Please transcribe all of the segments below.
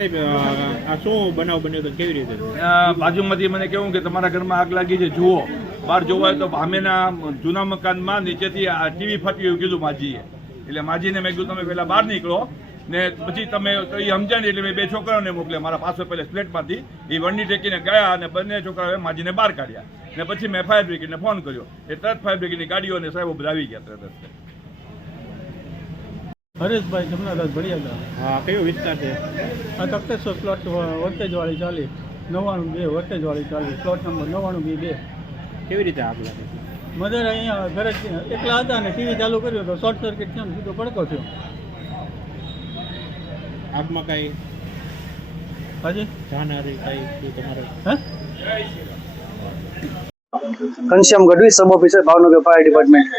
આ શું બનાવ બન્યો તો કેવી રીતે? બાજુમાંથી મને કેવું કે તમારા ઘરમાં આગ લાગી છે, જુઓ. બહાર જોવા તો સામેના જૂના મકાનમાં નીચેથી આ ટીવી ફાટ્યું એવું કીધું માજીએ. એટલે માજીને મેં કીધું તમે પહેલા બહાર નીકળો ને પછી તમે તો એ સમજ્યા નહીં એટલે મેં 2 છોકરાઓને મોકલ્યા મારા પાછો પહેલા ફ્લેટમાંથી. એ વંડી ટેકીને ગયા અને બંને છોકરાઓએ માજીને બહાર કાઢ્યા ને પછી મેં ફાયર બ્રિગેડને ફોન કર્યો. એ તરત ફાયર બ્રિગેડની ગાડીઓ અને સાહેબો બધા આવી ગયા તરત. હરેશભાઈ જમનાદાસ ભડિયાદા. હા, કયો વિસ્તાર છે? આ તખતેશ્વર પ્લોટ વરતેજવાળી ચાલી 99-2 વરતેજવાળી ચાલી પ્લોટ નંબર 99-2. કેવી રીતે આગ લાગે? મધર અહીંયા ઘરે એકલા હતા ને ટીવી ચાલુ કર્યું તો શોર્ટ સર્કિટ થયો ને સીધો પડકો થયો. આગમાં કઈ હાજી જાનહાનિ કઈ તમારે? ઘનશ્યામ ગઢવી, સબ ઓફિસર, ભાવનગર ફાયર ડિપાર્ટમેન્ટ.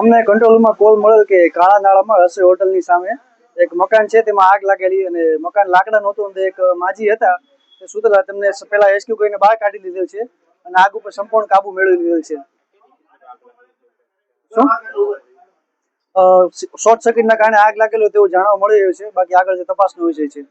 અમને કંટ્રોલ રૂમમાં કોલ મળેલ કે કાળા નાળામાં હશે હોટલની સામે એક મકાન છે, તેમાં આગ લાગેલી અને મકાન લાકડા નહોતું અને એક માજી હતા તે સુતેલા. તેમને પહેલા રેસ્ક્યુ કરીને બહાર કાઢી લીધેલ છે અને આગ ઉપર સંપૂર્ણ કાબુ મેળવી લીધેલ છે. શું શોર્ટ સર્કિટના કારણે આગ લાગેલો તેવું જાણવા મળી રહ્યું છે. બાકી આગળ તપાસનો વિષય છે.